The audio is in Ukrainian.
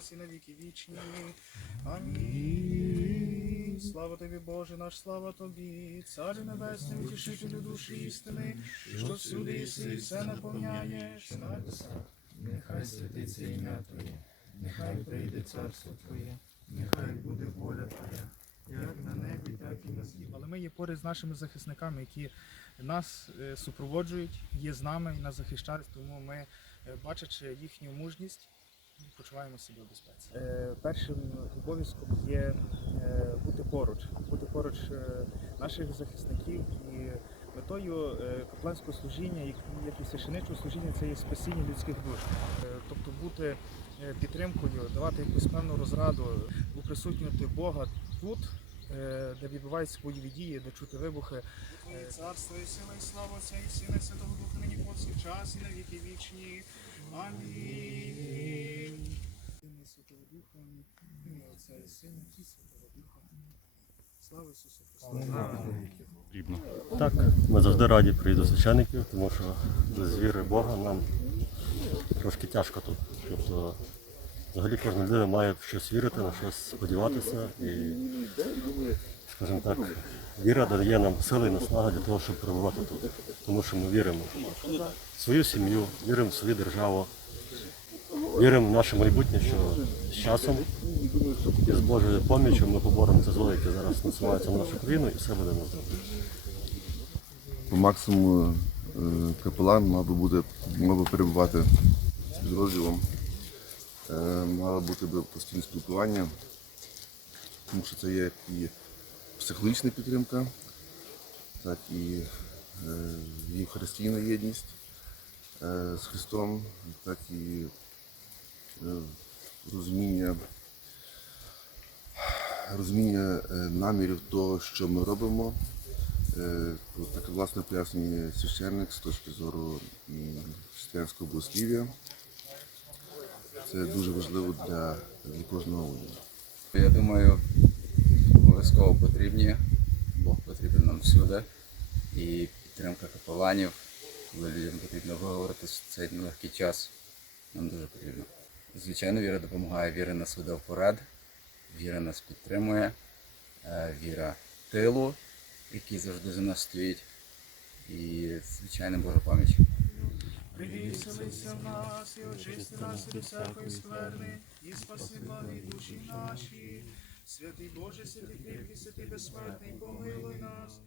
час і на віки вічні. Амінь. Слава тобі, Боже наш, слава тобі, Царю Небесний, утішителю душі істини, що всюди єси і все наповняєш. Нехай святиться ім'я Твоє, нехай прийде царство Твоє, нехай буде воля Твоя, як на небі, так і на землі. Але ми є поряд з нашими захисниками, які нас е, супроводжують, є з нами і нас захищають, тому ми, е, бачачи їхню мужність, почуваємо себе в безпеці. Е, першим обов'язком є е, бути поруч, бути поруч е, наших захисників і метою е, капеланського служіння, як, як і священичого служіння, це є спасіння людських душ. Е, тобто бути е, підтримкою, давати якусь певну розраду, уприсутнювати Бога тут, е, де відбуваються бойові дії, де чути вибухи. Е, Царство і сила і слава Отця і Сина і Святого Духа нині повсякчас і на віки вічні. Амінь. Сина і Святого Духа, амінь. Ім'я Отця і Сина і Святого Духа. Слава Ісусу Христу. Так, ми завжди раді приїзду священиків, тому що без віри Бога нам трошки тяжко тут. Тобто, взагалі кожна людина має в щось вірити, на щось сподіватися і, скажімо так, віра дає нам сили і наснаги для того, щоб перебувати тут. Тому що ми віримо в свою сім'ю, віримо в свою державу, віримо в наше майбутнє, що з часом і з Божою поміччю ми поборемо це зло, яке зараз насувається на нашу країну, і все буде добре. по максимуму е, капелан мав би бути, мав би перебувати з підрозділом, е, мало бути постійне спілкування, тому що це є і психологічна підтримка, так і євхаристійна єдність е, з Христом, так і розуміння, розуміння е, намірів того, що ми робимо. Е, Таке власне пояснює священник з точки зору християнського богослів'я. Це дуже важливо для, для кожного воїна. Я думаю, обов'язково потрібні. Бог потрібен нам всюди. І підтримка капеланів, коли людям потрібно виговорити цей нелегкий час, нам дуже потрібно. Звичайно, віра допомагає, віра нас веде вперед, віра нас підтримує, е, віра тилу, який завжди за нас стоїть. І, звичайно, Божа пам'ять. Прийди, селися в нас, і очисти нас від всякої скверни, і спаси благі душі наші. Святий Боже, святий кріпкий, святий безсмертний, помилуй нас.